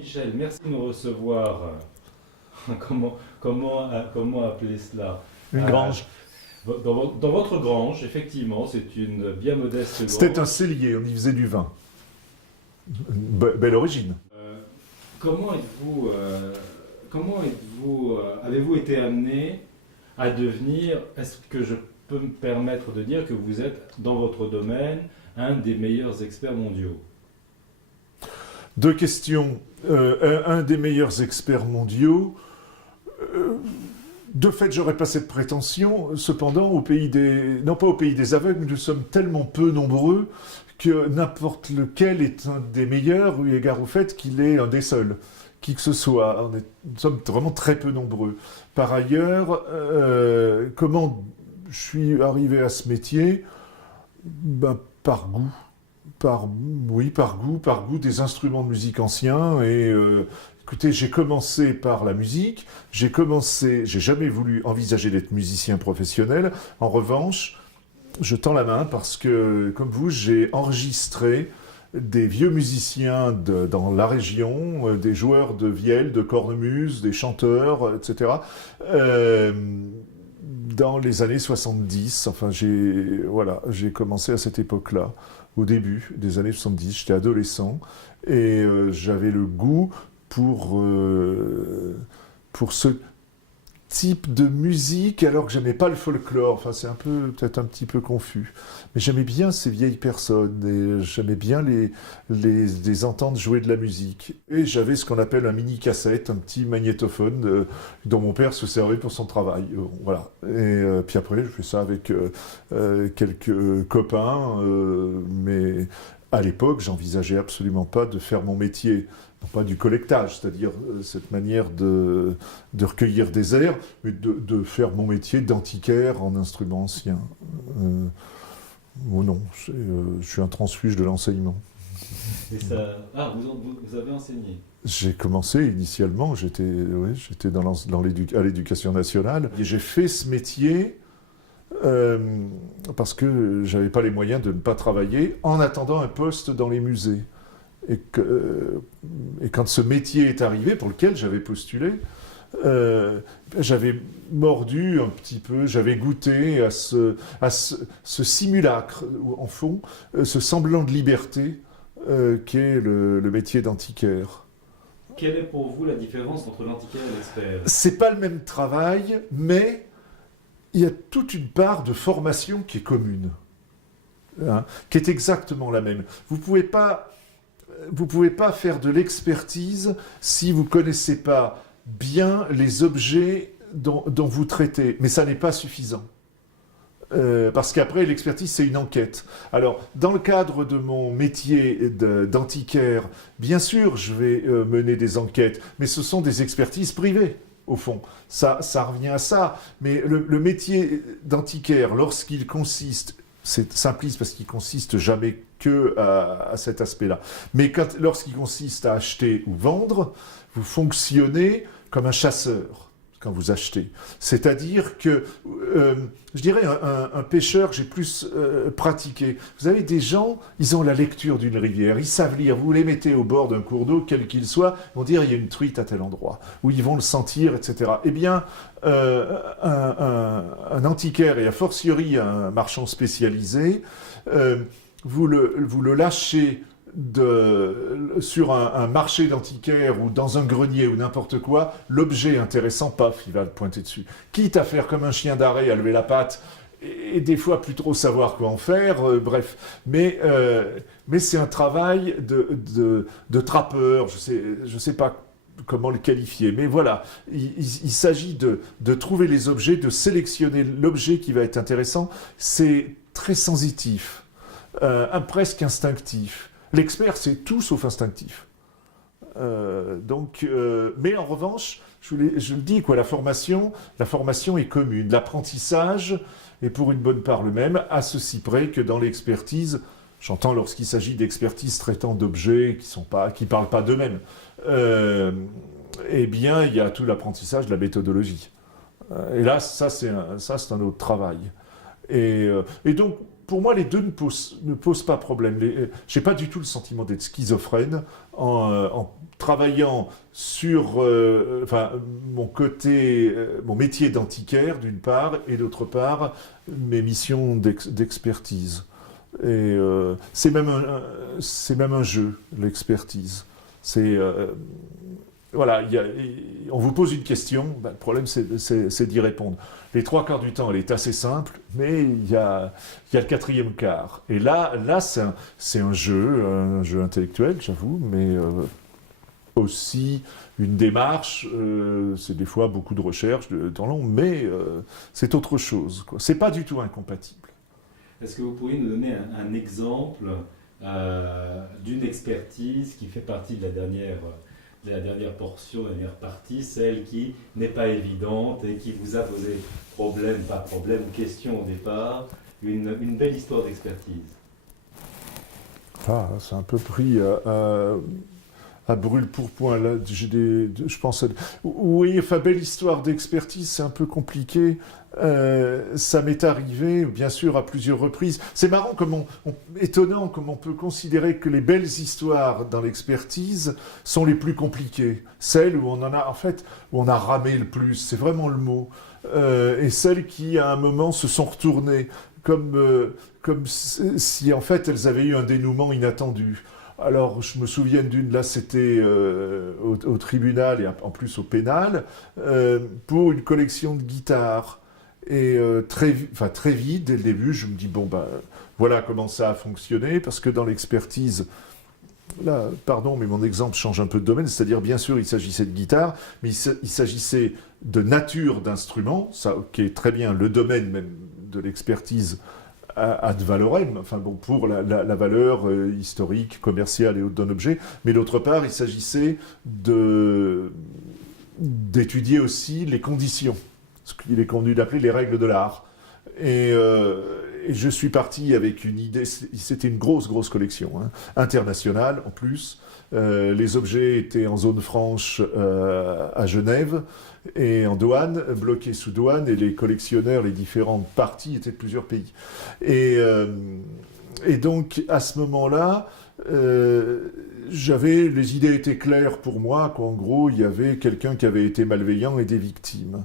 Jean-Michel, merci de nous recevoir. Comment appeler cela? Une grange. Dans votre grange, effectivement, c'est une bien modeste grange. C'était un cellier, on y faisait du vin. Belle origine. Comment avez-vous été amené à devenir, est-ce que je peux me permettre de dire que vous êtes, dans votre domaine, un des meilleurs experts mondiaux? Deux questions. Un des meilleurs experts mondiaux. De fait, j'aurais pas cette prétention. Cependant, non pas au pays des aveugles, mais nous sommes tellement peu nombreux que n'importe lequel est un des meilleurs, eu égard au fait qu'il est un des seuls. Qui que ce soit. Nous sommes vraiment très peu nombreux. Par ailleurs, comment je suis arrivé à ce métier? Par goût. Par goût des instruments de musique anciens. Et écoutez, j'ai commencé par la musique. J'ai jamais voulu envisager d'être musicien professionnel. En revanche, je tends la main parce que, comme vous, j'ai enregistré des vieux musiciens dans la région, des joueurs de vielle, de cornemuse, des chanteurs, etc. Dans les années 70, enfin j'ai commencé à cette époque-là, au début des années 70, j'étais adolescent, et j'avais le goût pour ce type de musique, alors que j'aimais pas le folklore. Enfin, c'est peut-être un petit peu confus. Mais j'aimais bien ces vieilles personnes, et j'aimais bien les entendre jouer de la musique. Et j'avais ce qu'on appelle un mini-cassette, un petit magnétophone dont mon père se servait pour son travail. Voilà. Et puis après, je fais ça avec quelques copains, mais à l'époque, j'envisageais absolument pas de faire mon métier. Non pas du collectage, c'est-à-dire cette manière de recueillir des airs, mais de faire mon métier d'antiquaire en instruments anciens. Non, je suis un transfuge de l'enseignement. Et ça... Ah, vous avez enseigné? J'ai commencé initialement, j'étais à l'éducation nationale, et j'ai fait ce métier parce que j'avais pas les moyens de ne pas travailler en attendant un poste dans les musées. Et quand ce métier est arrivé, pour lequel j'avais postulé, j'avais mordu un petit peu, j'avais goûté à ce simulacre, en fond, ce semblant de liberté qu'est le métier d'antiquaire. Quelle est pour vous la différence entre l'antiquaire et l'expert? C'est pas le même travail, mais il y a toute une part de formation qui est commune, hein, qui est exactement la même. Vous pouvez pas faire de l'expertise si vous ne connaissez pas bien les objets dont vous traitez. Mais ça n'est pas suffisant. Parce qu'après, l'expertise, c'est une enquête. Alors, dans le cadre de mon métier d'antiquaire, bien sûr, je vais mener des enquêtes, mais ce sont des expertises privées, au fond. Ça revient à ça. Mais le métier d'antiquaire, lorsqu'il consiste... C'est simpliste parce qu'il consiste jamais que à cet aspect-là. Mais lorsqu'il consiste à acheter ou vendre, vous fonctionnez comme un chasseur quand vous achetez. C'est-à-dire que, je dirais, un pêcheur, j'ai plus pratiqué. Vous avez des gens, ils ont la lecture d'une rivière, ils savent lire. Vous les mettez au bord d'un cours d'eau, quel qu'il soit, ils vont dire il y a une truite à tel endroit, ou ils vont le sentir, etc. Eh bien, un antiquaire, et a fortiori un marchand spécialisé, vous le lâchez sur un marché d'antiquaire ou dans un grenier ou n'importe quoi, l'objet intéressant, paf, il va le pointer dessus. Quitte à faire comme un chien d'arrêt, à lever la patte, et des fois plus trop savoir quoi en faire, bref. Mais c'est un travail de trappeur, je sais pas comment le qualifier, mais voilà, il s'agit de trouver les objets, de sélectionner l'objet qui va être intéressant. C'est très sensitif, presque instinctif. L'expert, c'est tout sauf instinctif. Mais en revanche, je le dis, la formation est commune. L'apprentissage est pour une bonne part le même, à ceci près que dans l'expertise, j'entends lorsqu'il s'agit d'expertise traitant d'objets qui parlent pas d'eux-mêmes, eh bien, il y a tout l'apprentissage de la méthodologie. Et là, ça c'est un autre travail. Et donc, pour moi, les deux ne posent pas problème. Je n'ai pas du tout le sentiment d'être schizophrène en travaillant sur mon métier d'antiquaire, d'une part, et d'autre part, mes missions d'expertise. Et c'est même un jeu, l'expertise. Voilà, on vous pose une question, le problème c'est d'y répondre. Les 3 quarts du temps, elle est assez simple, mais il y a le 4e quart. Et là c'est un jeu intellectuel, j'avoue, mais aussi une démarche, c'est des fois beaucoup de recherche, de temps long, mais c'est autre chose, quoi. C'est pas du tout incompatible. Est-ce que vous pourriez nous donner un exemple d'une expertise qui fait partie de la dernière portion, la dernière partie, celle qui n'est pas évidente et qui vous a posé problème, pas problème, question au départ, une belle histoire d'expertise? C'est un peu pris à brûle-pourpoint. Là, je pense. Oui, belle histoire d'expertise, c'est un peu compliqué. Ça m'est arrivé, bien sûr, à plusieurs reprises. C'est marrant, étonnant comme on peut considérer que les belles histoires dans l'expertise sont les plus compliquées. Celles où on a ramé le plus, c'est vraiment le mot. Et celles qui, à un moment, se sont retournées, comme si, en fait, elles avaient eu un dénouement inattendu. Alors, je me souviens d'une, là, c'était au tribunal et en plus au pénal, pour une collection de guitares. Et très vite, dès le début, je me dis, voilà comment ça a fonctionné, parce que dans l'expertise, là, pardon, mais mon exemple change un peu de domaine, c'est-à-dire, bien sûr, il s'agissait de guitare, mais il s'agissait de nature d'instruments, ça, qui est très bien le domaine même de l'expertise ad valorem, pour la valeur historique, commerciale et autres d'un objet, mais d'autre part, il s'agissait d'étudier aussi les conditions, ce qu'il est convenu d'appeler les règles de l'art. Et je suis parti avec une idée, c'était une grosse collection, internationale en plus. Les objets étaient en zone franche à Genève et en douane, bloqués sous douane, et les collectionneurs, les différentes parties étaient de plusieurs pays. Et donc, à ce moment-là, les idées étaient claires pour moi, qu'en gros, il y avait quelqu'un qui avait été malveillant et des victimes.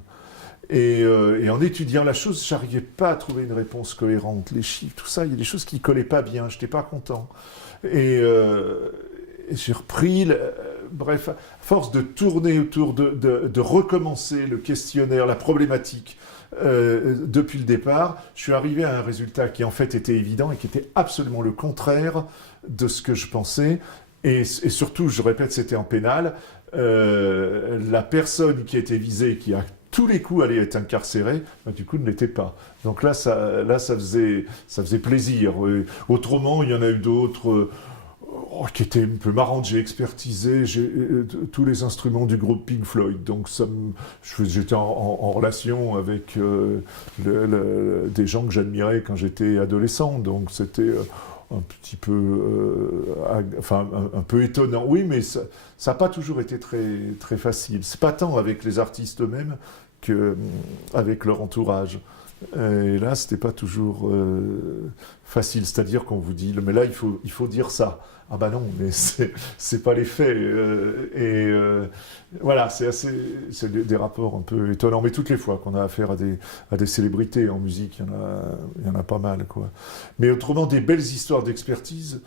Et en étudiant la chose, j'arrivais pas à trouver une réponse cohérente. Les chiffres, tout ça, il y a des choses qui collaient pas bien, j'étais pas content. Et j'ai repris, bref, à force de tourner autour, de recommencer le questionnaire, la problématique, depuis le départ, je suis arrivé à un résultat qui en fait était évident et qui était absolument le contraire de ce que je pensais. Et surtout, je répète, c'était en pénal, la personne qui était visée, qui a tous les coups allait être incarcérée, du coup ne l'était pas. Donc là, ça faisait plaisir. Autrement, il y en a eu d'autres qui étaient un peu marrantes. J'ai expertisé tous les instruments du groupe Pink Floyd. Donc j'étais en relation avec des gens que j'admirais quand j'étais adolescent. Donc c'était un petit peu, un peu étonnant. Oui, mais ça n'a pas toujours été très, très facile. C'est pas tant avec les artistes eux-mêmes qu'avec leur entourage. Et là, c'était pas toujours facile. C'est-à-dire qu'on vous dit, mais là, il faut dire ça. Ah bah non, mais c'est pas les faits. Voilà, c'est des rapports un peu étonnants. Mais toutes les fois qu'on a affaire à des célébrités en musique, il y en a pas mal, quoi. Mais autrement, des belles histoires d'expertise,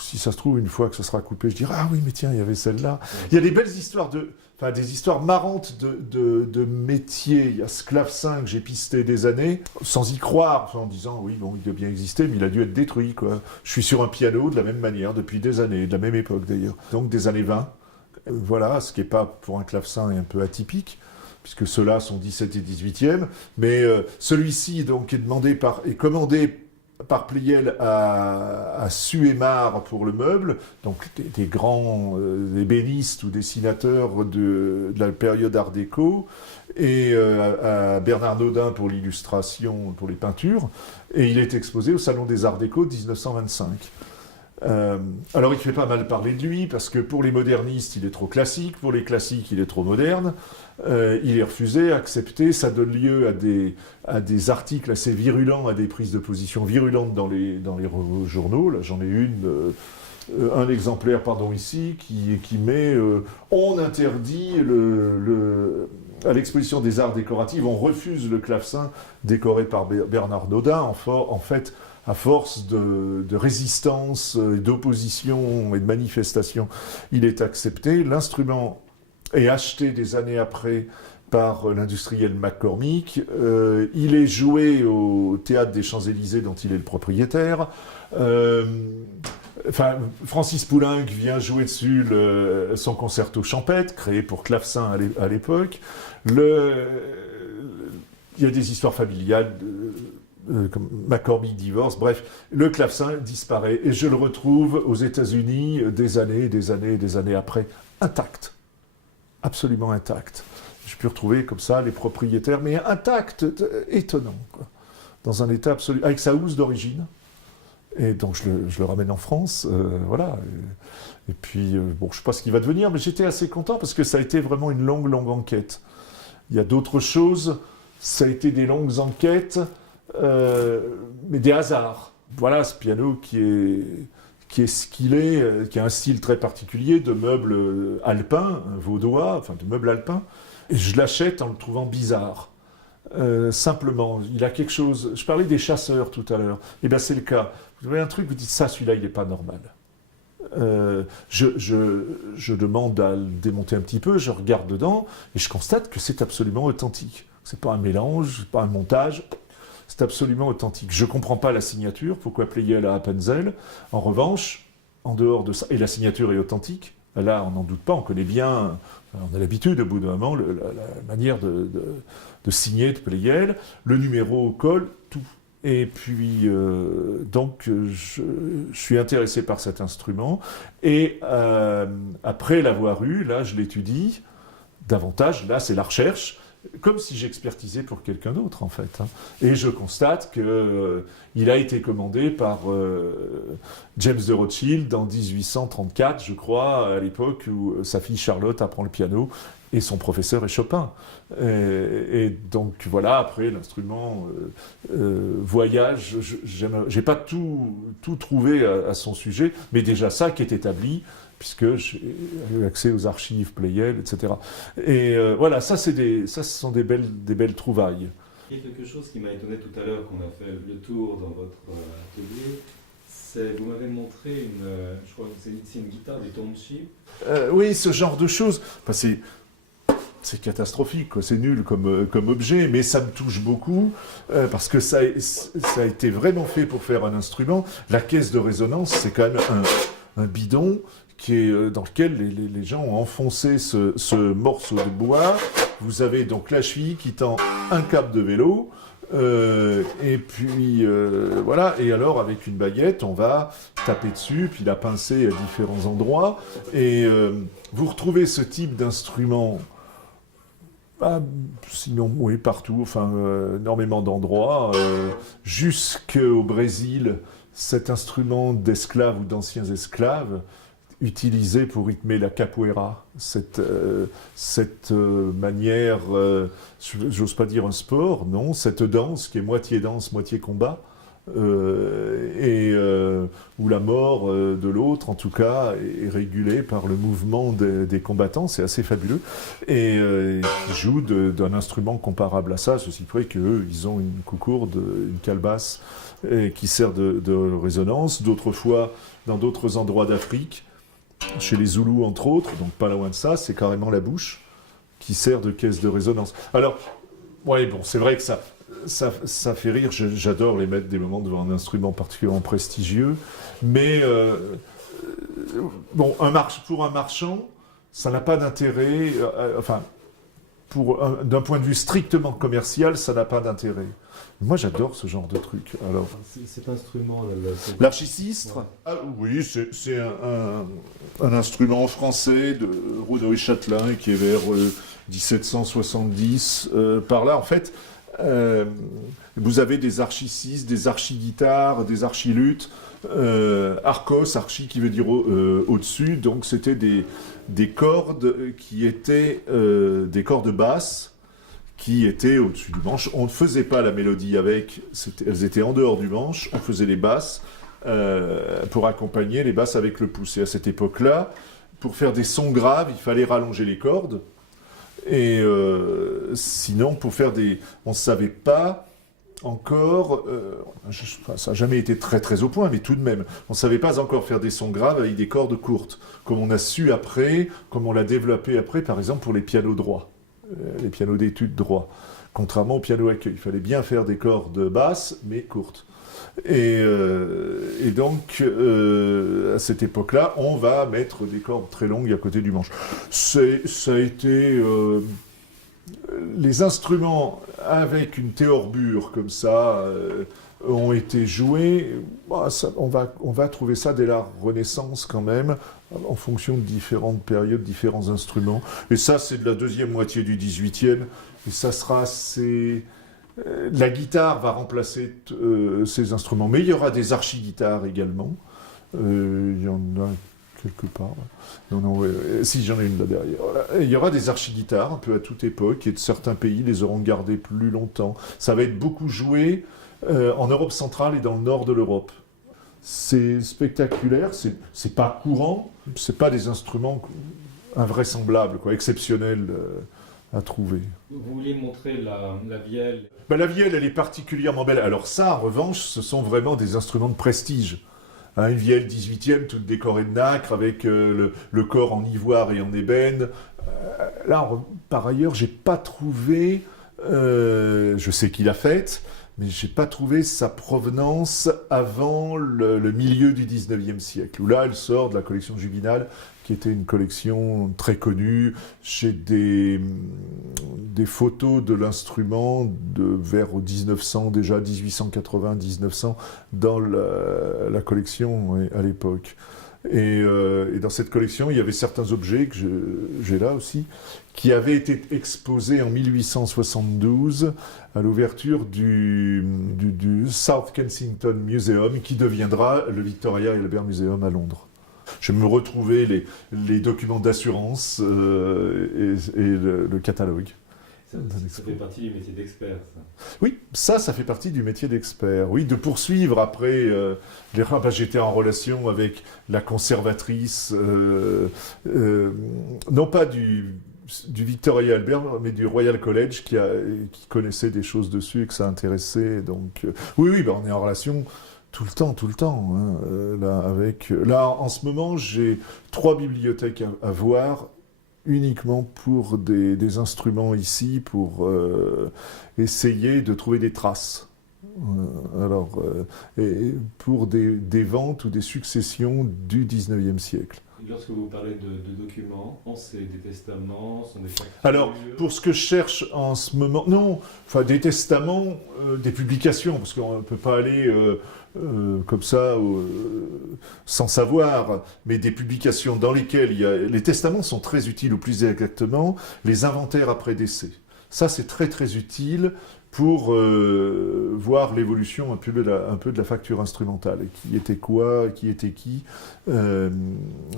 si ça se trouve, une fois que ça sera coupé, je dirai, ah oui, mais tiens, il y avait celle-là. Il y a des belles histoires des histoires marrantes de métiers. Il y a ce clavecin que j'ai pisté des années, sans y croire, en disant, oui, bon, il doit bien exister, mais il a dû être détruit, quoi. Je suis sur un piano de la même manière, depuis des années, de la même époque d'ailleurs. Donc des années 20. Voilà, ce qui n'est pas, pour un clavecin, un peu atypique, puisque ceux-là sont 17 et 18e. Mais celui-ci, donc, est commandé par Pleyel à Suémar pour le meuble, donc des grands ébénistes ou dessinateurs de la période Art déco, et à Bernard Naudin pour l'illustration, pour les peintures, et il est exposé au Salon des Arts déco de 1925. Alors il fait pas mal parler de lui, parce que pour les modernistes, il est trop classique, pour les classiques, il est trop moderne. Il est refusé, accepté, ça donne lieu à des articles assez virulents, à des prises de position virulentes dans les journaux. Là, j'en ai un exemplaire, ici, qui met on interdit à l'exposition des arts décoratifs, on refuse le clavecin décoré par Bernard Naudin, en fait, à force de résistance, d'opposition et de manifestation, il est accepté. L'instrument est acheté des années après par l'industriel McCormick. Il est joué au Théâtre des Champs-Élysées, dont il est le propriétaire. Francis Poulenc vient jouer dessus son concerto champêtre, créé pour clavecin à l'époque. Il y a des histoires familiales, comme McCormick divorce, bref, le clavecin disparaît. Et je le retrouve aux États-Unis des années après, intact. Absolument intact. J'ai pu retrouver comme ça les propriétaires, mais intact, étonnant, quoi. Dans un état absolu, avec sa housse d'origine. Et donc je le ramène en France, voilà. Et puis, je ne sais pas ce qu'il va devenir, mais j'étais assez content parce que ça a été vraiment une longue enquête. Il y a d'autres choses, ça a été des longues enquêtes, mais des hasards. Voilà, ce piano qui est ce qu'il est, qui a un style très particulier de meubles alpins, vaudois, de meubles alpins. Et je l'achète en le trouvant bizarre. Simplement, il a quelque chose. Je parlais des chasseurs tout à l'heure. Eh bien, c'est le cas. Vous avez un truc, vous dites ça, celui-là, il n'est pas normal. Je demande à le démonter un petit peu, je regarde dedans et je constate que c'est absolument authentique. C'est pas un mélange, c'est pas un montage. C'est absolument authentique. Je ne comprends pas la signature, pourquoi Pleyel à Appenzell. En revanche, en dehors de ça, et la signature est authentique, là on n'en doute pas, on connaît bien, on a l'habitude au bout d'un moment, la manière de signer de Pleyel, le numéro colle, tout. Et puis, donc, je suis intéressé par cet instrument, et après l'avoir eu, là je l'étudie davantage, là c'est la recherche, comme si j'expertisais pour quelqu'un d'autre, en fait. Et je constate qu'il a été commandé par James de Rothschild en 1834, je crois, à l'époque où sa fille Charlotte apprend le piano, et son professeur est Chopin. Et donc, voilà, après, l'instrument voyage. J'ai pas tout trouvé à son sujet, mais déjà ça qui est établi, puisque j'ai eu accès aux archives Pleyel, etc. Et voilà, ce sont des belles trouvailles. Il y a quelque chose qui m'a étonné tout à l'heure, qu'on a fait le tour dans votre atelier, c'est vous m'avez montré je crois que c'est une guitare des Township. Oui, ce genre de choses. Enfin, c'est catastrophique, quoi. C'est nul comme objet, mais ça me touche beaucoup, parce que ça a été vraiment fait pour faire un instrument. La caisse de résonance, c'est quand même un bidon dans lequel les gens ont enfoncé ce morceau de bois. Vous avez donc la cheville qui tend un câble de vélo, et puis voilà, et alors avec une baguette, on va taper dessus, puis la pincer à différents endroits, et vous retrouvez ce type d'instrument, sinon, oui, partout, énormément d'endroits, jusqu'au Brésil, cet instrument d'esclaves ou d'anciens esclaves, utilisé pour rythmer la capoeira, cette manière, j'ose pas dire un sport, non, cette danse qui est moitié danse, moitié combat, où la mort de l'autre, en tout cas, est régulée par le mouvement des combattants, c'est assez fabuleux, et qui joue d'un instrument comparable à ça, ceci près qu'eux, ils ont une coucourde, une calebasse, qui sert de résonance, d'autres fois, dans d'autres endroits d'Afrique, chez les Zoulous entre autres, donc pas loin de ça, c'est carrément la bouche qui sert de caisse de résonance. Alors, ouais, bon, c'est vrai que ça fait rire, j'adore les mettre des moments devant un instrument particulièrement prestigieux, mais bon, pour un marchand, ça n'a pas d'intérêt, d'un point de vue strictement commercial, ça n'a pas d'intérêt. Moi, j'adore ce genre de truc. Alors, cet instrument, l'archicistre, ouais. Ah, oui, c'est un instrument français de Renaud et Châtelain qui est vers 1770. Par là, en fait, vous avez des archicistes, des archiguitares, des archiluttes Arcos, archi qui veut dire au-dessus, donc c'était des cordes qui étaient des cordes basses qui étaient au-dessus du manche. On ne faisait pas la mélodie avec, elles étaient en dehors du manche, on faisait les basses pour accompagner les basses avec le pouce. Et à cette époque-là, pour faire des sons graves, il fallait rallonger les cordes. Et sinon, pour faire des... On ne savait pas encore... ça n'a jamais été très très au point, mais tout de même, on ne savait pas encore faire des sons graves avec des cordes courtes, comme on a su après, comme on l'a développé après, par exemple pour les pianos droits, les pianos d'études droits. Contrairement au piano à queue, il fallait bien faire des cordes basses, mais courtes. Et donc, à cette époque-là, on va mettre des cordes très longues à côté du manche. Ça a été... les instruments avec une théorbure comme ça ont été joués. On va trouver ça dès la Renaissance quand même, en fonction de différentes périodes, différents instruments. Et ça, c'est de la deuxième moitié du XVIIIe. Et ça sera assez... La guitare va remplacer ces instruments, mais il y aura des archi-guitares également. Il y en a quelque part. Non, si, j'en ai une là derrière. Voilà. Il y aura des archi-guitares un peu à toute époque, et certains pays les auront gardées plus longtemps. Ça va être beaucoup joué en Europe centrale et dans le nord de l'Europe. C'est spectaculaire, c'est pas courant, c'est pas des instruments invraisemblables, exceptionnels à trouver. Vous vouliez montrer la vielle. La vielle, elle est particulièrement belle. Alors ça, en revanche, ce sont vraiment des instruments de prestige. Une vielle 18e, toute décorée de nacre, avec le corps en ivoire et en ébène. Par ailleurs, j'ai pas trouvé, je sais qui l'a faite, mais j'ai pas trouvé sa provenance avant le milieu du 19e siècle, où là, elle sort de la collection Jubinal, qui était une collection très connue. J'ai des photos de l'instrument vers 1900, déjà 1880, 1900, dans la collection à l'époque. Et dans cette collection, il y avait certains objets que j'ai là aussi, qui avaient été exposés en 1872 à l'ouverture du South Kensington Museum, qui deviendra le Victoria et Albert Museum à Londres. Je me retrouvais les documents d'assurance et le catalogue. Ça fait partie du métier d'expert, ça. Oui, ça fait partie du métier d'expert. Oui, de poursuivre après j'étais en relation avec la conservatrice, non pas du Victoria Albert, mais du Royal College qui connaissait des choses dessus et que ça intéressait. Donc, oui, on est en relation tout le temps. Là, en ce moment, j'ai 3 bibliothèques à voir, uniquement pour des instruments ici, pour essayer de trouver des traces. Et pour des ventes ou des successions du 19e siècle. Lorsque vous parlez de documents, c'est des testaments, sont des factures... Alors, pour ce que je cherche en ce moment, des testaments, des publications, parce qu'on ne peut pas aller comme ça sans savoir, mais des publications dans lesquelles les testaments sont très utiles, ou plus exactement, les inventaires après décès. Ça, c'est très très utile pour voir l'évolution un peu de la facture instrumentale. Et qui était quoi, qui était qui.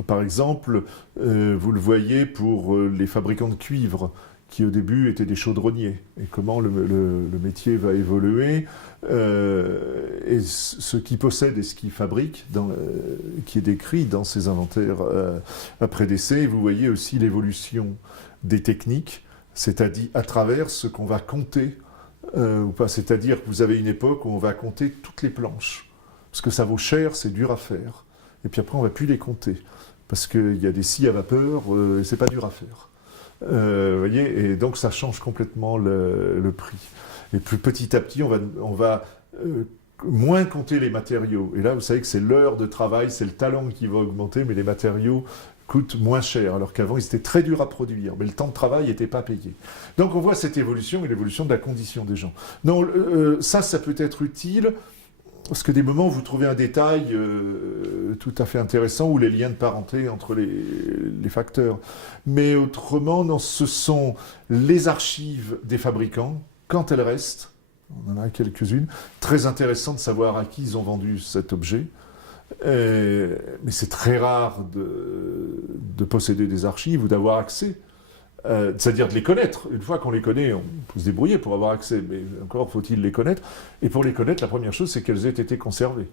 Par exemple, vous le voyez pour les fabricants de cuivre, qui au début étaient des chaudronniers, et comment le métier va évoluer, et ce qu'ils possèdent et ce qu'ils fabriquent, qui est décrit dans ces inventaires après décès. Vous voyez aussi l'évolution des techniques, c'est-à-dire à travers ce qu'on va compter, ou pas. C'est-à-dire que vous avez une époque où on va compter toutes les planches, parce que ça vaut cher, c'est dur à faire. Et puis après, on ne va plus les compter, parce qu'il y a des scies à vapeur, c'est pas dur à faire. Voyez, et donc ça change complètement le prix. Et plus petit à petit, on va moins compter les matériaux. Et là, vous savez que c'est l'heure de travail, c'est le talent qui va augmenter, mais les matériaux coûtent moins cher, alors qu'avant, ils étaient très durs à produire, mais le temps de travail n'était pas payé. Donc on voit cette évolution et l'évolution de la condition des gens. Non, ça peut être utile, parce que des moments où vous trouvez un détail tout à fait intéressant, ou les liens de parenté entre les facteurs. Mais autrement, non, ce sont les archives des fabricants, quand elles restent, on en a quelques-unes, très intéressant de savoir à qui ils ont vendu cet objet. Mais c'est très rare de posséder des archives ou d'avoir accès. C'est-à-dire de les connaître. Une fois qu'on les connaît, on peut se débrouiller pour avoir accès, mais encore faut-il les connaître. Et pour les connaître, la première chose, c'est qu'elles aient été conservées.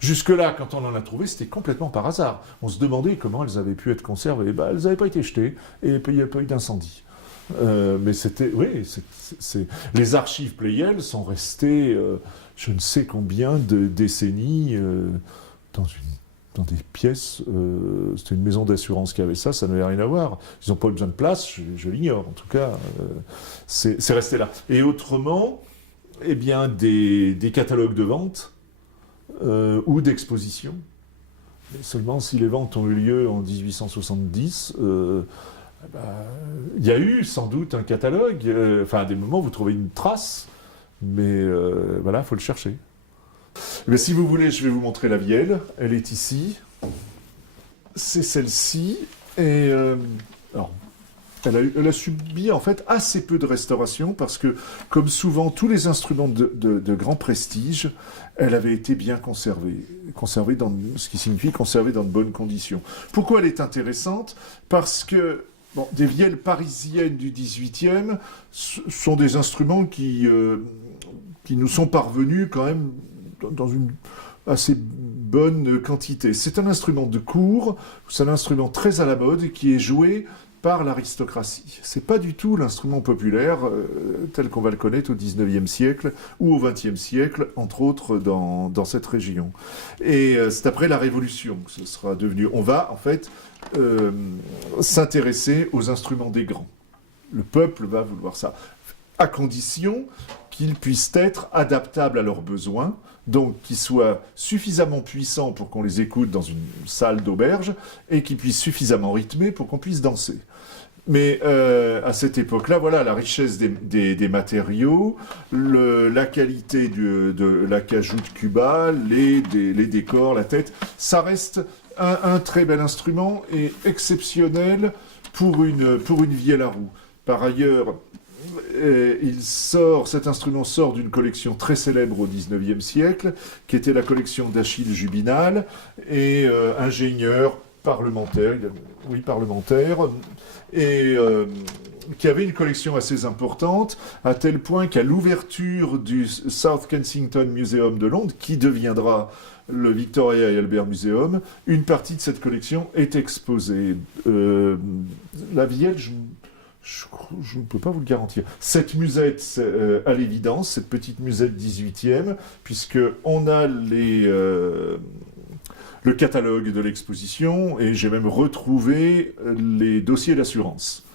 Jusque-là, quand on en a trouvé, c'était complètement par hasard. On se demandait comment elles avaient pu être conservées. Elles n'avaient pas été jetées et il n'y a pas eu d'incendie. Mais c'était... Oui, les archives Pleyel sont restées je ne sais combien de décennies dans des pièces. C'était une maison d'assurance qui avait ça n'avait rien à voir. Ils n'ont pas eu besoin de place, je l'ignore. En tout cas, c'est resté là. Et autrement, eh bien, des catalogues de vente ou d'exposition. Seulement si les ventes ont eu lieu en 1870, il y a eu sans doute un catalogue. À des moments, vous trouvez une trace, mais voilà, il faut le chercher. Mais si vous voulez, je vais vous montrer la Vielle. Elle est ici. C'est celle-ci. Et alors, elle a subi en fait assez peu de restauration parce que, comme souvent tous les instruments de grand prestige, elle avait été bien conservée. Conservée ce qui signifie conservée dans de bonnes conditions. Pourquoi elle est intéressante? Parce que des vielles parisiennes du XVIIIe sont des instruments qui nous sont parvenus quand même dans une assez bonne quantité. C'est un instrument de cour, c'est un instrument très à la mode qui est joué par l'aristocratie. C'est pas du tout l'instrument populaire tel qu'on va le connaître au XIXe siècle ou au XXe siècle, entre autres dans cette région. Et c'est après la Révolution que ce sera devenu. On va en fait s'intéresser aux instruments des grands. Le peuple va vouloir ça, à condition qu'ils puissent être adaptables à leurs besoins, donc qu'ils soient suffisamment puissants pour qu'on les écoute dans une salle d'auberge, et qu'ils puissent suffisamment rythmer pour qu'on puisse danser. Mais à cette époque-là, voilà, la richesse des matériaux, la qualité de l'acajou de Cuba, les décors, la tête, ça reste un très bel instrument et exceptionnel pour une vielle à roue. Par ailleurs, cet instrument sort d'une collection très célèbre au XIXe siècle, qui était la collection d'Achille Jubinal, et ingénieur parlementaire, et qui avait une collection assez importante, à tel point qu'à l'ouverture du South Kensington Museum de Londres, qui deviendra le Victoria et Albert Museum, une partie de cette collection est exposée. La Vielle, je ne peux pas vous le garantir. Cette musette, à l'évidence, cette petite musette 18e, puisqu'on a le catalogue de l'exposition, et j'ai même retrouvé les dossiers d'assurance.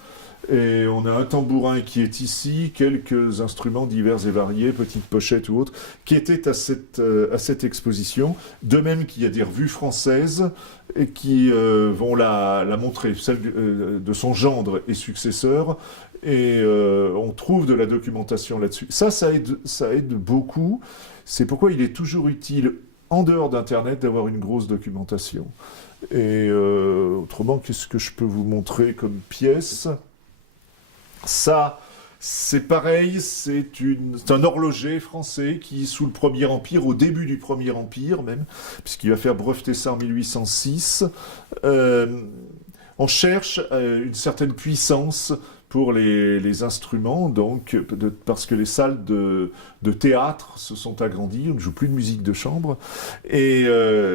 Et on a un tambourin qui est ici, quelques instruments divers et variés, petites pochettes ou autres, qui étaient à cette exposition. De même qu'il y a des revues françaises et qui vont la montrer, celle de son gendre et successeur. Et on trouve de la documentation là-dessus. Ça aide beaucoup. C'est pourquoi il est toujours utile, en dehors d'Internet, d'avoir une grosse documentation. Et autrement, qu'est-ce que je peux vous montrer comme pièce ? Ça, c'est pareil, c'est un horloger français qui, sous le Premier Empire, au début du Premier Empire même, puisqu'il va faire breveter ça en 1806, on cherche une certaine puissance pour les instruments, donc, parce que les salles de théâtre se sont agrandies, on ne joue plus de musique de chambre, et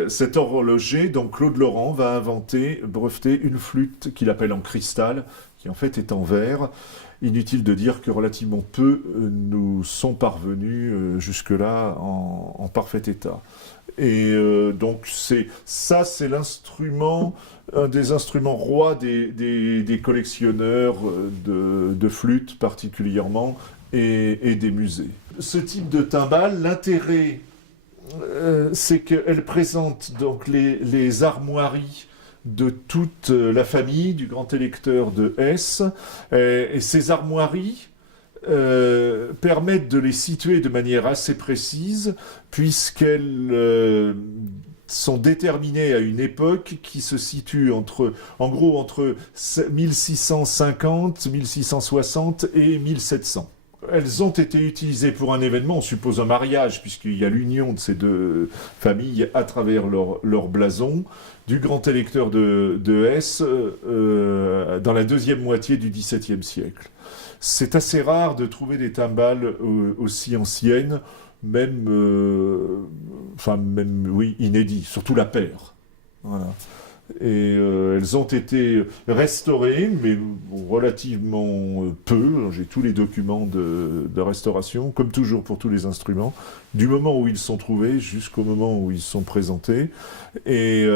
cet horloger, donc Claude Laurent, va breveter une flûte qu'il appelle en cristal, qui en fait est en verre. Inutile de dire que relativement peu nous sont parvenus jusque-là en parfait état. Et donc c'est l'instrument, un des instruments rois des collectionneurs de flûtes particulièrement et des musées. Ce type de timbale, l'intérêt, c'est qu'elle présente donc les armoiries de toute la famille du grand électeur de Hesse, et ces armoiries permettent de les situer de manière assez précise, puisqu'elles sont déterminées à une époque qui se situe entre 1650, 1660 et 1700. elles ont été utilisées pour un événement, on suppose un mariage, puisqu'il y a l'union de ces deux familles à travers leur blason, du grand électeur de Hesse dans la deuxième moitié du XVIIe siècle. C'est assez rare de trouver des timbales aussi anciennes, même oui, inédites, surtout la paire. Voilà. Et elles ont été restaurées, mais relativement peu. J'ai tous les documents de restauration, comme toujours pour tous les instruments, du moment où ils sont trouvés jusqu'au moment où ils sont présentés. Et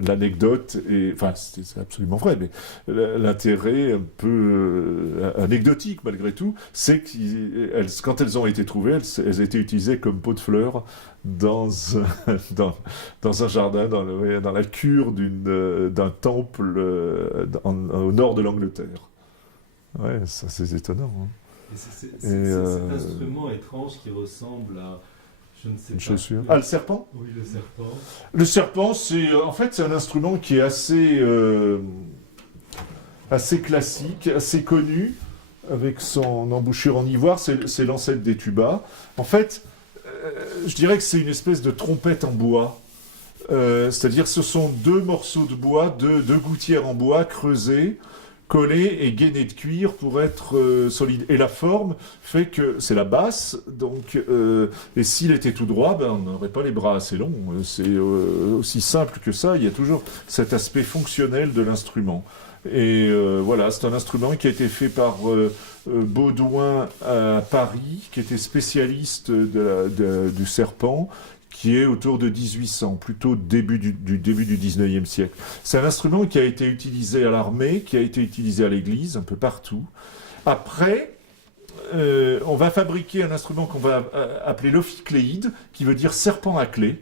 l'anecdote, enfin c'est absolument vrai, mais l'intérêt un peu anecdotique malgré tout, c'est que quand elles ont été trouvées, elles étaient utilisées comme pots de fleurs dans un jardin, dans la cure d'un temple au nord de l'Angleterre. Ouais, ça c'est étonnant. Hein. Et cet instrument étrange qui ressemble à... Je ne sais une pas. chaussure. Ah, le serpent ? Oui, le serpent. Le serpent, c'est un instrument qui est assez classique, assez connu, avec son embouchure en ivoire. C'est l'ancêtre des tubas. En fait, je dirais que c'est une espèce de trompette en bois. C'est-à-dire, ce sont deux morceaux de bois, deux gouttières en bois creusées, collé et gainé de cuir pour être solide. Et la forme fait que c'est la basse, donc et s'il était tout droit, on n'aurait pas les bras assez longs. C'est aussi simple que ça. Il y a toujours cet aspect fonctionnel de l'instrument. Et voilà, c'est un instrument qui a été fait par Baudouin à Paris, qui était spécialiste du serpent, qui est autour de 1800, plutôt début du 19e siècle. C'est un instrument qui a été utilisé à l'armée, qui a été utilisé à l'église, un peu partout. Après, on va fabriquer un instrument qu'on va appeler l'ophicléide, qui veut dire serpent à clé,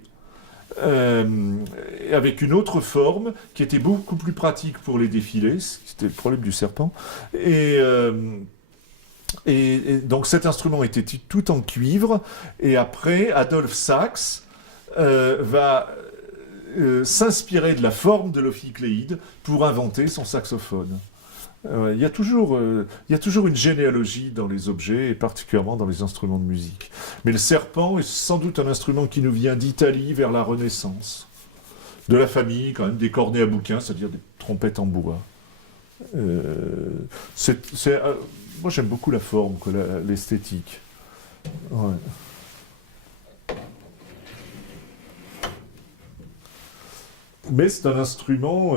avec une autre forme qui était beaucoup plus pratique pour les défilés, c'était le problème du serpent. Et donc cet instrument était tout en cuivre, et après Adolphe Sax va s'inspirer de la forme de l'ophicléide pour inventer son saxophone. Il y a toujours une généalogie dans les objets, et particulièrement dans les instruments de musique. Mais le serpent est sans doute un instrument qui nous vient d'Italie vers la Renaissance, de la famille quand même des cornets à bouquin, c'est-à-dire des trompettes en bois. Moi j'aime beaucoup la forme, l'esthétique. Ouais. Mais c'est un instrument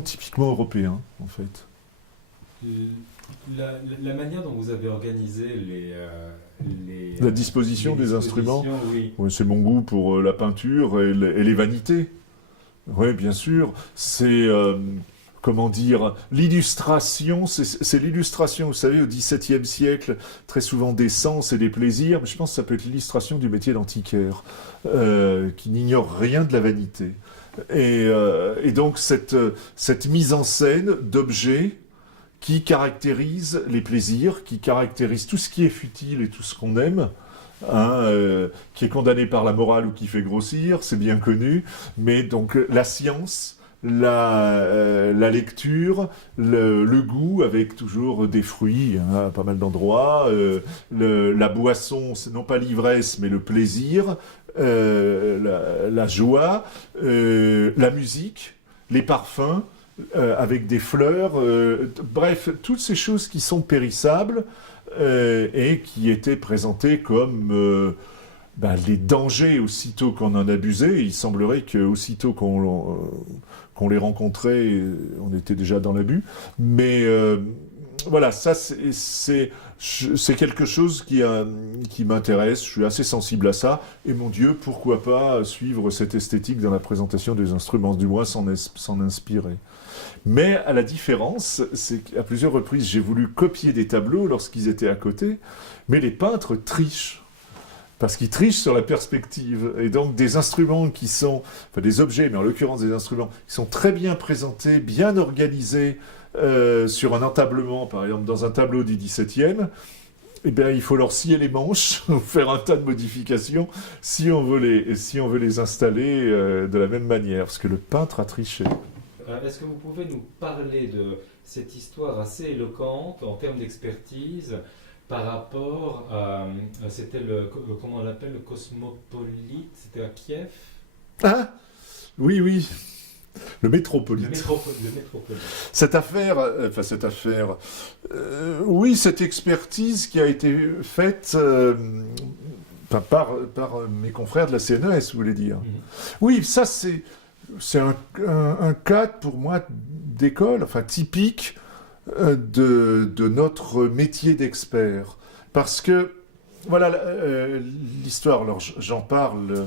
typiquement européen, en fait. La manière dont vous avez organisé la disposition des instruments, oui. Ouais, c'est mon goût pour la peinture et les vanités. Oui, bien sûr. C'est, comment dire, l'illustration, c'est l'illustration, vous savez, au XVIIe siècle, très souvent des sens et des plaisirs, mais je pense que ça peut être l'illustration du métier d'antiquaire, qui n'ignore rien de la vanité. Et donc cette mise en scène d'objets qui caractérise les plaisirs, qui caractérise tout ce qui est futile et tout ce qu'on aime, qui est condamné par la morale ou qui fait grossir, c'est bien connu, mais donc la science, la lecture, le goût avec toujours des fruits, à pas mal d'endroits, la boisson, c'est non pas l'ivresse mais le plaisir, la joie, la musique, les parfums, avec des fleurs, bref, toutes ces choses qui sont périssables et qui étaient présentées comme les dangers aussitôt qu'on en abusait. Il semblerait qu'aussitôt qu'on les rencontrait, on était déjà dans l'abus. Mais voilà, ça c'est quelque chose qui m'intéresse, je suis assez sensible à ça, et mon Dieu, pourquoi pas suivre cette esthétique dans la présentation des instruments, du moins s'en inspirer. Mais à la différence, c'est qu'à plusieurs reprises j'ai voulu copier des tableaux lorsqu'ils étaient à côté, mais les peintres trichent. Parce qu'ils trichent sur la perspective. Et donc des instruments des objets, mais en l'occurrence des instruments, qui sont très bien présentés, bien organisés sur un entablement, par exemple dans un tableau du XVIIe, eh bien, il faut leur scier les manches, ou faire un tas de modifications, si on veut les installer de la même manière, parce que le peintre a triché. est-ce que vous pouvez nous parler de cette histoire assez éloquente en termes d'expertise par rapport à, c'était comment on l'appelle, le cosmopolite, c'était à Kiev? Ah, oui, oui. Le métropolite. Le métropolite. Cette affaire, oui, cette expertise qui a été faite par mes confrères de la CNES, vous voulez dire. Oui, ça c'est un cas pour moi d'école, enfin typique de notre métier d'expert. Parce que, voilà, l'histoire, alors j'en parle,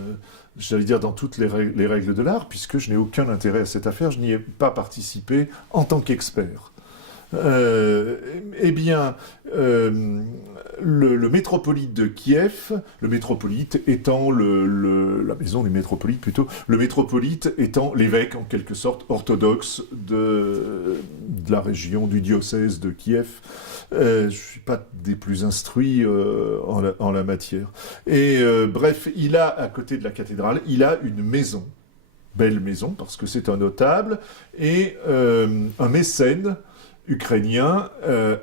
j'allais dire dans toutes les règles de l'art, puisque je n'ai aucun intérêt à cette affaire, je n'y ai pas participé en tant qu'expert. Eh bien, le métropolite de Kiev, le métropolite étant la maison du métropolite plutôt, le métropolite étant l'évêque en quelque sorte orthodoxe de la région du diocèse de Kiev. Je ne suis pas des plus instruits en la matière. Et bref, il a, à côté de la cathédrale, il a une maison, belle maison, parce que c'est un notable, et un mécène ukrainien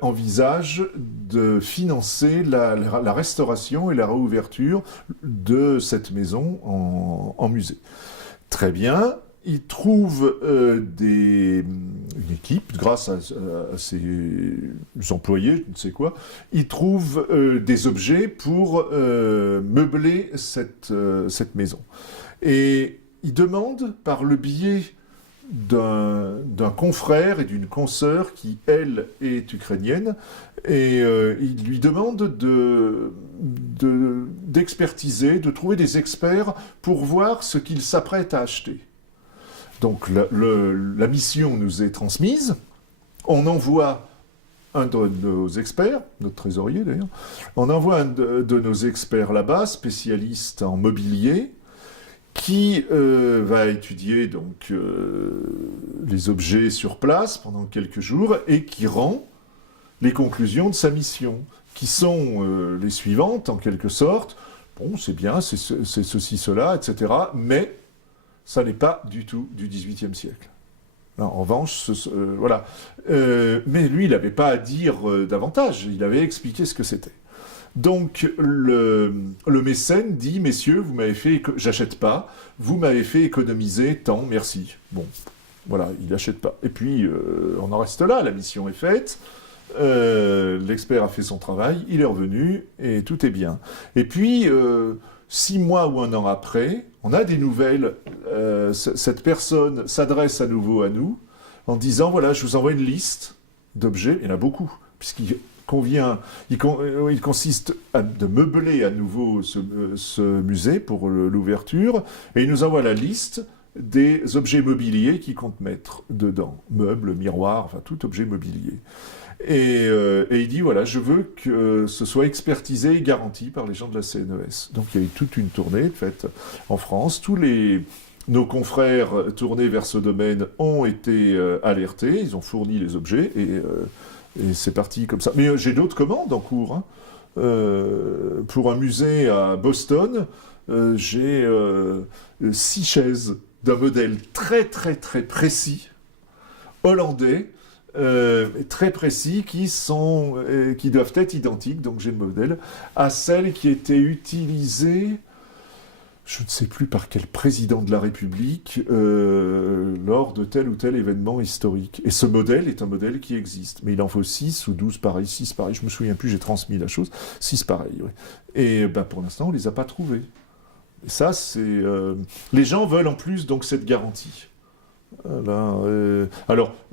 envisage de financer la restauration et la réouverture de cette maison en musée. Très bien, il trouve une équipe, grâce à ses employés, je ne sais quoi, il trouve des objets pour meubler cette maison. Et il demande, par le biais d'un confrère et d'une consoeur qui, elle, est ukrainienne, et il lui demande d'expertiser, de trouver des experts pour voir ce qu'il s'apprête à acheter. Donc la mission nous est transmise, on envoie un de nos experts, notre trésorier d'ailleurs, on envoie un de nos experts là-bas, spécialiste en mobilier, qui va étudier donc les objets sur place pendant quelques jours et qui rend les conclusions de sa mission, qui sont les suivantes en quelque sorte. Bon, c'est bien, c'est ceci, cela, etc. Mais ça n'est pas du tout du XVIIIe siècle. Alors, en revanche, voilà. Mais lui, il n'avait pas à dire davantage, il avait expliqué ce que c'était. Donc le mécène dit, messieurs, vous m'avez fait, j'achète pas, vous m'avez fait économiser tant, merci. Bon, voilà, il n'achète pas. Et puis on en reste là, la mission est faite, l'expert a fait son travail, il est revenu et tout est bien. Et puis 6 mois ou 1 an après, on a des nouvelles. Cette personne s'adresse à nouveau à nous en disant, voilà, je vous envoie une liste d'objets, il y en a beaucoup, puisqu'il consiste de meubler à nouveau ce musée pour l'ouverture, et il nous envoie la liste des objets mobiliers qu'il compte mettre dedans, meubles, miroirs, enfin tout objet mobilier. Et il dit, voilà, je veux que ce soit expertisé et garanti par les gens de la CNES. Donc il y a eu toute une tournée faite en France, nos confrères tournés vers ce domaine ont été alertés, ils ont fourni les objets, et c'est parti comme ça. Mais j'ai d'autres commandes en cours. Hein. Pour un musée à Boston, j'ai 6 chaises d'un modèle très très très précis, hollandais, très précis, qui doivent être identiques, donc j'ai le modèle, à celles qui étaient utilisées, je ne sais plus par quel président de la République, lors de tel ou tel événement historique. Et ce modèle est un modèle qui existe. Mais il en faut 6 ou 12 pareils, 6 pareils, je me souviens plus, j'ai transmis la chose, 6 pareils. Ouais. Et pour l'instant, on ne les a pas trouvés. Et ça, c'est... les gens veulent en plus donc cette garantie. Alors,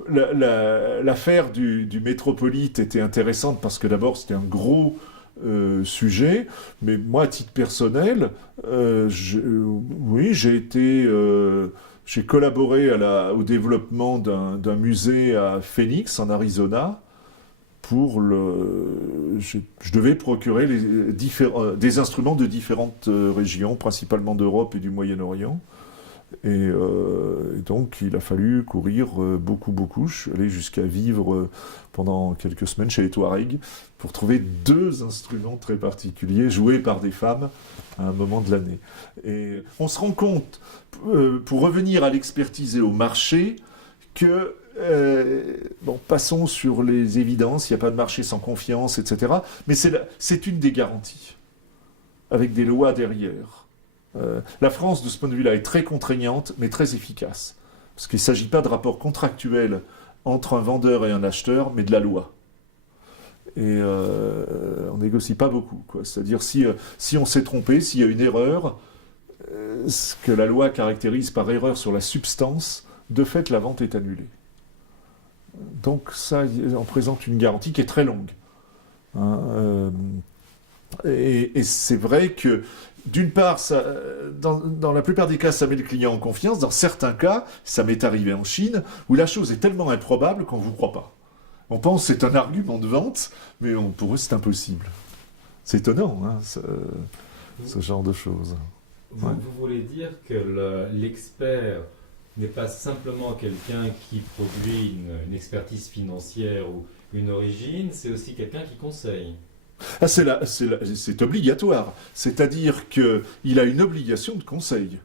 l'affaire du métropolite était intéressante parce que d'abord, c'était un gros... sujet, mais moi à titre personnel, j'ai collaboré au développement d'un musée à Phoenix en Arizona je devais procurer des instruments de différentes régions, principalement d'Europe et du Moyen-Orient. Et donc, il a fallu courir beaucoup. Je suis allé jusqu'à vivre pendant quelques semaines chez les Touaregs pour trouver 2 instruments très particuliers joués par des femmes à un moment de l'année. Et on se rend compte, pour revenir à l'expertise et au marché, que, passons sur les évidences, il n'y a pas de marché sans confiance, etc. Mais c'est une des garanties, avec des lois derrière. La France, de ce point de vue-là, est très contraignante, mais très efficace. Parce qu'il ne s'agit pas de rapport contractuel entre un vendeur et un acheteur, mais de la loi. Et on négocie pas beaucoup, quoi. C'est-à-dire, si on s'est trompé, s'il y a une erreur, ce que la loi caractérise par erreur sur la substance, de fait, la vente est annulée. Donc ça, on présente une garantie qui est très longue. Hein, et c'est vrai que, d'une part, ça, dans la plupart des cas, ça met le client en confiance. Dans certains cas, ça m'est arrivé en Chine, où la chose est tellement improbable qu'on ne vous croit pas. On pense que c'est un argument de vente, mais pour eux, c'est impossible. C'est étonnant, hein, ce genre de choses. Vous, Ouais. vous voulez dire que l'expert n'est pas simplement quelqu'un qui produit une expertise financière ou une origine, c'est aussi quelqu'un qui conseille. Ah, c'est obligatoire. C'est-à-dire qu'il a une obligation de conseil.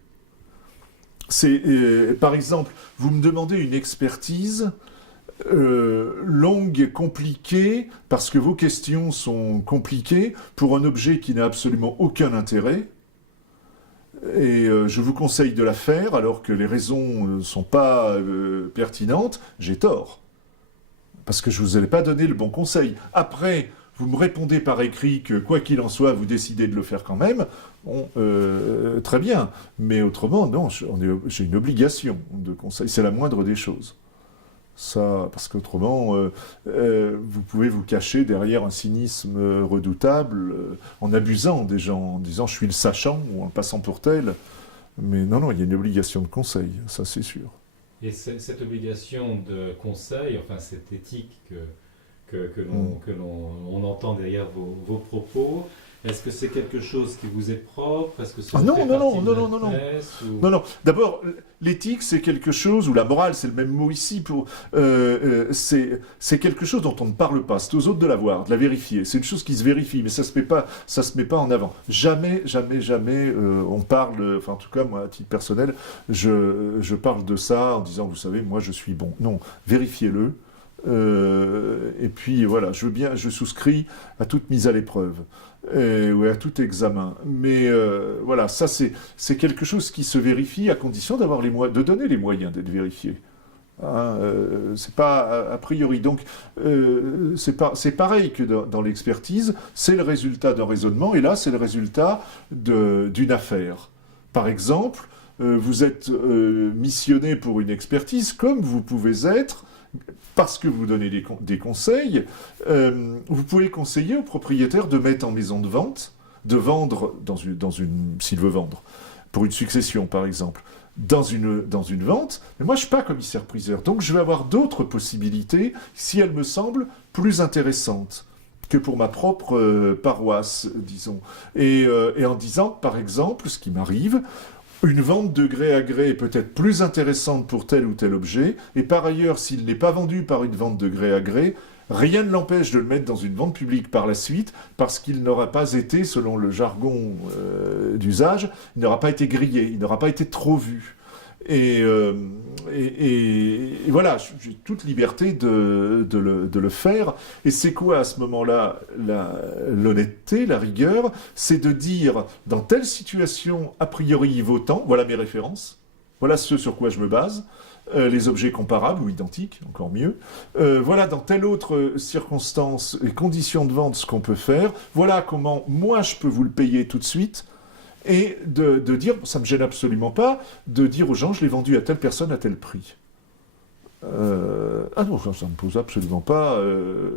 Par exemple, vous me demandez une expertise longue et compliquée, parce que vos questions sont compliquées, pour un objet qui n'a absolument aucun intérêt, et je vous conseille de la faire, alors que les raisons ne sont pas pertinentes, j'ai tort. Parce que je ne vous ai pas donné le bon conseil. Après, vous me répondez par écrit que, quoi qu'il en soit, vous décidez de le faire quand même. Bon, très bien. Mais autrement, non, j'ai une obligation de conseil. C'est la moindre des choses. Ça, parce qu'autrement, vous pouvez vous cacher derrière un cynisme redoutable en abusant des gens, en disant je suis le sachant ou en passant pour tel. Mais non, il y a une obligation de conseil, ça c'est sûr. Et cette obligation de conseil, enfin cette éthique que l'on entend derrière vos propos, est-ce que c'est quelque chose qui vous est propre? Est-ce que ça fait partie de la thèse, ou... Non. D'abord, l'éthique, c'est quelque chose, ou la morale, c'est le même mot ici, c'est quelque chose dont on ne parle pas. C'est aux autres de l'avoir, de la vérifier. C'est une chose qui se vérifie, mais ça se met pas en avant. Jamais, on parle, enfin en tout cas, moi, à titre personnel, je parle de ça en disant, vous savez, moi je suis bon. Non, vérifiez-le. Et puis voilà, je souscris à toute mise à l'épreuve. Ou à tout examen. Mais voilà, ça c'est quelque chose qui se vérifie à condition d'avoir de donner les moyens d'être vérifié. Hein, c'est pas a priori. Donc c'est pareil que dans l'expertise, c'est le résultat d'un raisonnement, et là c'est le résultat d'une affaire. Par exemple, vous êtes missionné pour une expertise, comme vous pouvez être parce que vous donnez des conseils, vous pouvez conseiller au propriétaire de mettre en maison de vente, de vendre s'il veut vendre, pour une succession par exemple, dans une vente. Mais moi je ne suis pas commissaire-priseur, donc je vais avoir d'autres possibilités si elles me semblent plus intéressantes que pour ma propre paroisse, disons. Et en disant, par exemple, ce qui m'arrive, une vente de gré à gré est peut-être plus intéressante pour tel ou tel objet, et par ailleurs, s'il n'est pas vendu par une vente de gré à gré, rien ne l'empêche de le mettre dans une vente publique par la suite, parce qu'il n'aura pas été, selon le jargon d'usage, il n'aura pas été grillé, il n'aura pas été trop vu. Et voilà, j'ai toute liberté de le faire. Et c'est quoi à ce moment-là l'honnêteté, la rigueur? C'est de dire, dans telle situation, a priori il vaut tant, voilà mes références, voilà ce sur quoi je me base, les objets comparables ou identiques, encore mieux. Voilà dans telle autre circonstance et conditions de vente ce qu'on peut faire, voilà comment moi je peux vous le payer tout de suite. Et de dire, ça ne me gêne absolument pas, de dire aux gens, je l'ai vendu à telle personne à tel prix. Ah non, ça ne me pose absolument pas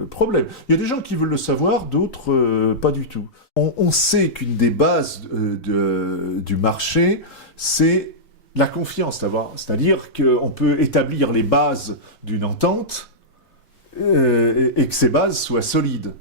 problème. Il y a des gens qui veulent le savoir, d'autres pas du tout. On sait qu'une des bases du marché, c'est la confiance. C'est-à-dire qu'on peut établir les bases d'une entente et que ces bases soient solides.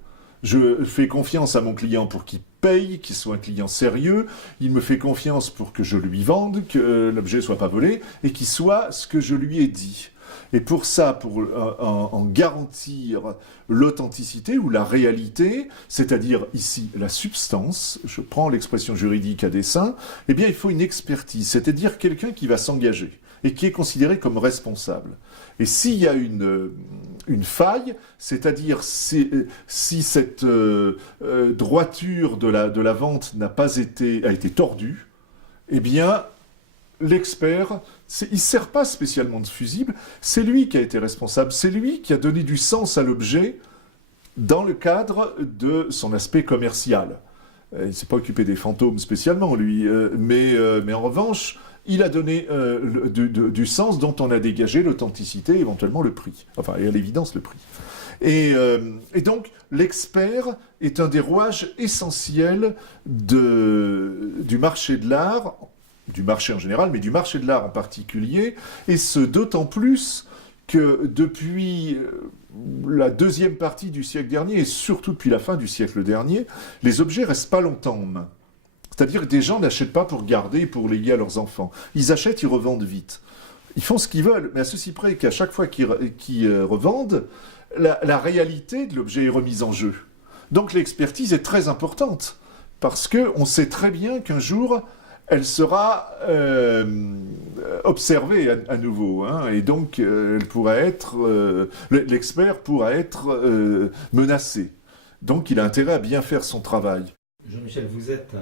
Je fais confiance à mon client pour qu'il paye, qu'il soit un client sérieux. Il me fait confiance pour que je lui vende, que l'objet ne soit pas volé et qu'il soit ce que je lui ai dit. Et pour ça, pour en garantir l'authenticité ou la réalité, c'est-à-dire ici la substance, je prends l'expression juridique à dessein, eh bien il faut une expertise, c'est-à-dire quelqu'un qui va s'engager. et qui est considéré comme responsable. Et s'il y a une faille, c'est-à-dire si cette droiture de la vente a été tordue, eh bien, l'expert, il ne sert pas spécialement de fusible, c'est lui qui a été responsable, c'est lui qui a donné du sens à l'objet dans le cadre de son aspect commercial. Il ne s'est pas occupé des fantômes spécialement, lui, mais en revanche, il a donné du sens dont on a dégagé l'authenticité, éventuellement le prix. Enfin, et à l'évidence, le prix. Et donc, l'expert est un des rouages essentiels du marché de l'art, du marché en général, mais du marché de l'art en particulier, et ce d'autant plus que depuis la deuxième partie du siècle dernier, et surtout depuis la fin du siècle dernier, les objets restent pas longtemps en main. C'est-à-dire que des gens n'achètent pas pour garder et pour léguer à leurs enfants. Ils achètent, ils revendent vite. Ils font ce qu'ils veulent, mais à ceci près qu'à chaque fois qu'ils revendent, la réalité de l'objet est remise en jeu. Donc l'expertise est très importante, parce qu'on sait très bien qu'un jour, elle sera observée à nouveau, hein, et donc l'expert pourra être menacé. Donc il a intérêt à bien faire son travail. Jean-Michel, vous êtes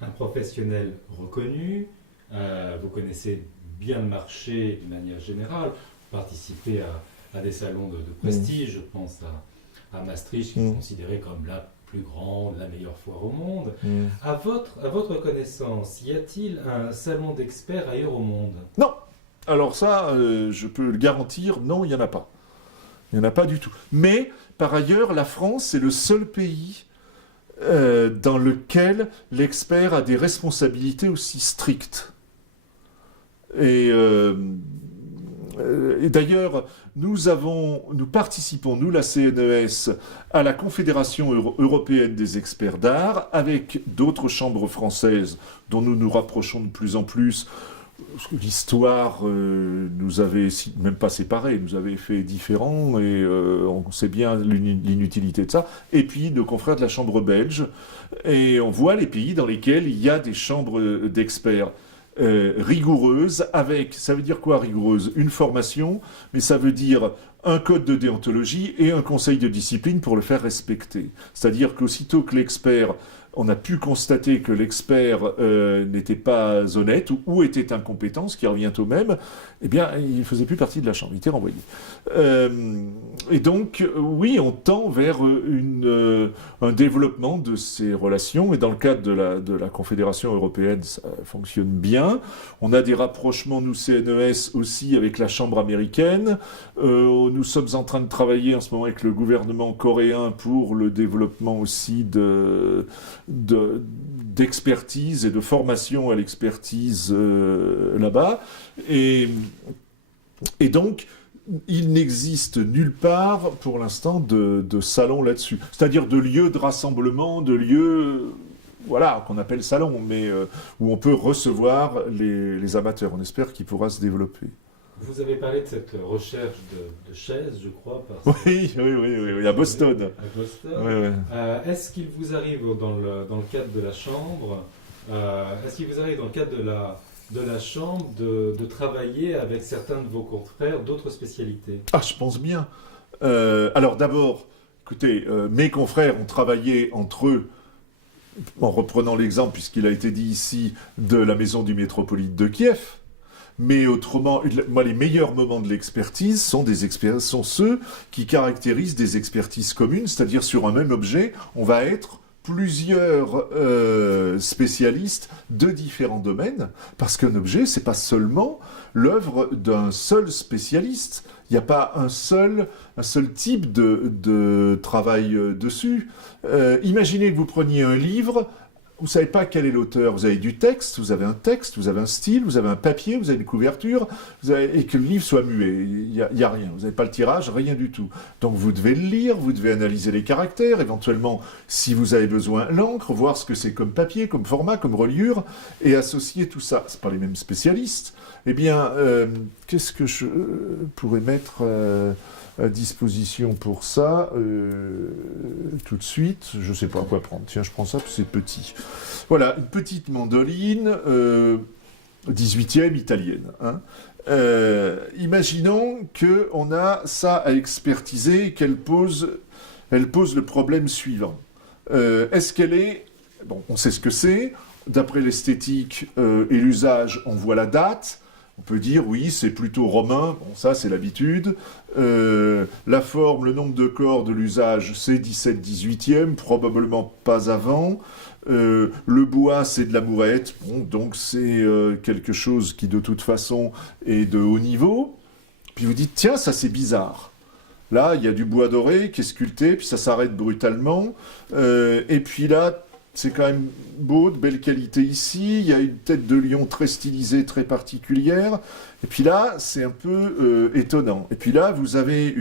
un professionnel reconnu, vous connaissez bien le marché d'une manière générale, vous participez à des salons de prestige, je pense à Maastricht, qui est considéré comme la plus grande, la meilleure foire au monde. À votre connaissance, y a-t-il un salon d'experts ailleurs au monde? Non. Alors ça, je peux le garantir, non, il n'y en a pas. Il n'y en a pas du tout. Mais, par ailleurs, la France est le seul pays dans lequel l'expert a des responsabilités aussi strictes. Et d'ailleurs, nous participons, nous la CNES, à la Confédération européenne des experts d'art, avec d'autres chambres françaises dont nous nous rapprochons de plus en plus. L'histoire nous avait même pas séparés, nous avait fait différents, et on sait bien l'inutilité de ça. Et puis nos confrères de la chambre belge, et on voit les pays dans lesquels il y a des chambres d'experts rigoureuses, ça veut dire quoi rigoureuse? Une formation, mais ça veut dire un code de déontologie et un conseil de discipline pour le faire respecter. C'est-à-dire qu'aussitôt que l'expert, on a pu constater que l'expert n'était pas honnête ou était incompétent, ce qui revient au même, eh bien, il ne faisait plus partie de la chambre, il était renvoyé. Et donc, oui, on tend vers un développement de ces relations, et dans le cadre de la Confédération européenne, ça fonctionne bien. On a des rapprochements, nous, CNES, aussi avec la Chambre américaine. Nous sommes en train de travailler en ce moment avec le gouvernement coréen pour le développement aussi d'expertise et de formation à l'expertise là-bas. Et donc, il n'existe nulle part, pour l'instant, de salon là-dessus. C'est-à-dire de lieux de rassemblement, de lieux, voilà, qu'on appelle salon, mais où on peut recevoir les amateurs. On espère qu'il pourra se développer. Vous avez parlé de cette recherche de chaises, je crois. Oui, à Boston. À Boston. Oui. Est-ce qu'il vous arrive dans le cadre de la chambre, de la chambre de travailler avec certains de vos confrères d'autres spécialités? Ah, je pense bien. Alors d'abord, écoutez, mes confrères ont travaillé entre eux, en reprenant l'exemple, puisqu'il a été dit ici, de la maison du métropolite de Kiev. Mais autrement, moi, les meilleurs moments de l'expertise sont ceux qui caractérisent des expertises communes, c'est-à-dire sur un même objet, on va être plusieurs spécialistes de différents domaines, parce qu'un objet, c'est pas seulement l'œuvre d'un seul spécialiste. Il n'y a pas un seul type de travail dessus. Imaginez que vous preniez un livre. Vous ne savez pas quel est l'auteur. Vous avez du texte, vous avez un style, vous avez un papier, vous avez une couverture, et que le livre soit muet. Il n'y a rien. Vous n'avez pas le tirage, rien du tout. Donc vous devez le lire, vous devez analyser les caractères, éventuellement, si vous avez besoin, l'encre, voir ce que c'est comme papier, comme format, comme reliure, et associer tout ça. Ce n'est pas les mêmes spécialistes. Eh bien, qu'est-ce que je pourrais mettre à disposition pour ça tout de suite? Je ne sais pas quoi prendre. Tiens, je prends ça parce que c'est petit. Voilà, une petite mandoline 18e italienne. Hein. Imaginons qu'on a ça à expertiser et elle pose le problème suivant. Est-ce qu'elle est... Bon, on sait ce que c'est. D'après l'esthétique et l'usage, on voit la date. On peut dire, oui, c'est plutôt romain. Bon, ça, c'est l'habitude. La forme, le nombre de corps de l'usage, c'est 17-18e, probablement pas avant. Le bois, c'est de la mourette. Bon, donc, c'est quelque chose qui, de toute façon, est de haut niveau. Puis vous dites, tiens, ça, c'est bizarre. Là, il y a du bois doré qui est sculpté, puis ça s'arrête brutalement. Et puis là, c'est quand même beau, de belle qualité ici. Il y a une tête de lion très stylisée, très particulière. Et puis là, c'est un peu étonnant. Et puis là, vous avez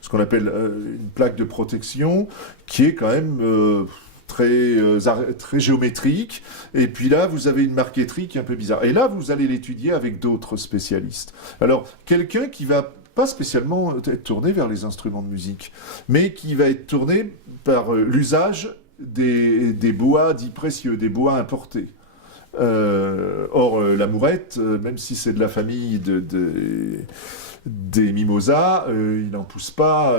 ce qu'on appelle une plaque de protection qui est quand même très géométrique. Et puis là, vous avez une marqueterie qui est un peu bizarre. Et là, vous allez l'étudier avec d'autres spécialistes. Alors, quelqu'un qui va pas spécialement être tourné vers les instruments de musique, mais qui va être tourné par l'usage des bois dits précieux, des bois importés. Or, la mourette, même si c'est de la famille des mimosas, il n'en pousse pas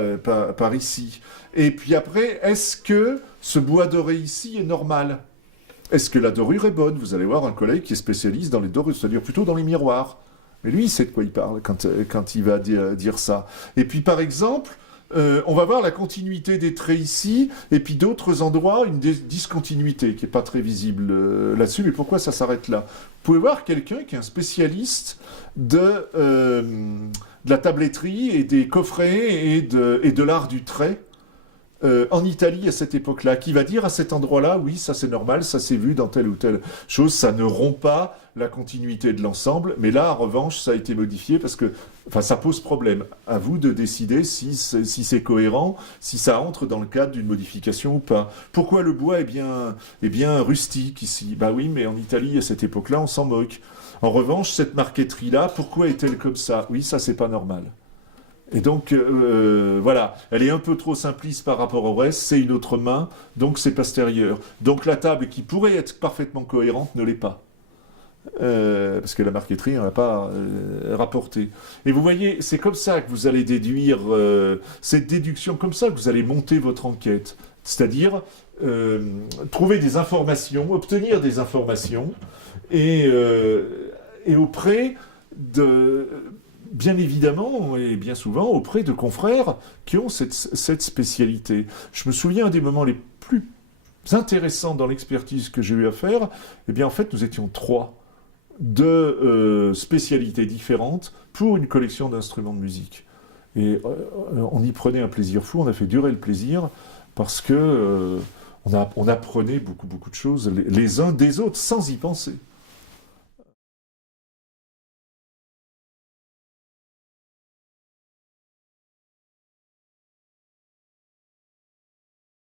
par ici. Et puis après, est-ce que ce bois doré ici est normal? Est-ce que la dorure est bonne? Vous allez voir un collègue qui est spécialiste dans les dorures, c'est-à-dire plutôt dans les miroirs. Mais lui, il sait de quoi il parle quand il va dire ça. Et puis, par exemple, on va voir la continuité des traits ici, et puis d'autres endroits, une discontinuité qui n'est pas très visible là-dessus. Mais pourquoi ça s'arrête là? Vous pouvez voir quelqu'un qui est un spécialiste de la tabletterie et des coffrets et de l'art du trait en Italie à cette époque-là, qui va dire à cet endroit-là, oui, ça c'est normal, ça s'est vu dans telle ou telle chose, ça ne rompt pas la continuité de l'ensemble, mais là, en revanche, ça a été modifié parce que ça pose problème. À vous de décider si c'est cohérent, si ça entre dans le cadre d'une modification ou pas. Pourquoi le bois est bien rustique ici? Bah oui, mais en Italie, à cette époque-là, on s'en moque. En revanche, cette marqueterie-là, pourquoi est-elle comme ça? Oui, ça, c'est pas normal. Et donc, voilà, elle est un peu trop simpliste par rapport au reste, c'est une autre main, donc c'est postérieur. Donc la table qui pourrait être parfaitement cohérente ne l'est pas. Parce que la marqueterie n'en a pas rapporté. Et vous voyez, c'est comme ça que vous allez déduire, cette déduction comme ça que vous allez monter votre enquête. C'est-à-dire, trouver des informations, obtenir des informations, et auprès de... Bien évidemment, et bien souvent, auprès de confrères qui ont cette spécialité. Je me souviens, un des moments les plus intéressants dans l'expertise que j'ai eu à faire, eh bien, en fait, nous étions 3 de spécialités différentes pour une collection d'instruments de musique. Et on y prenait un plaisir fou, on a fait durer le plaisir, parce que on apprenait beaucoup de choses les uns des autres, sans y penser.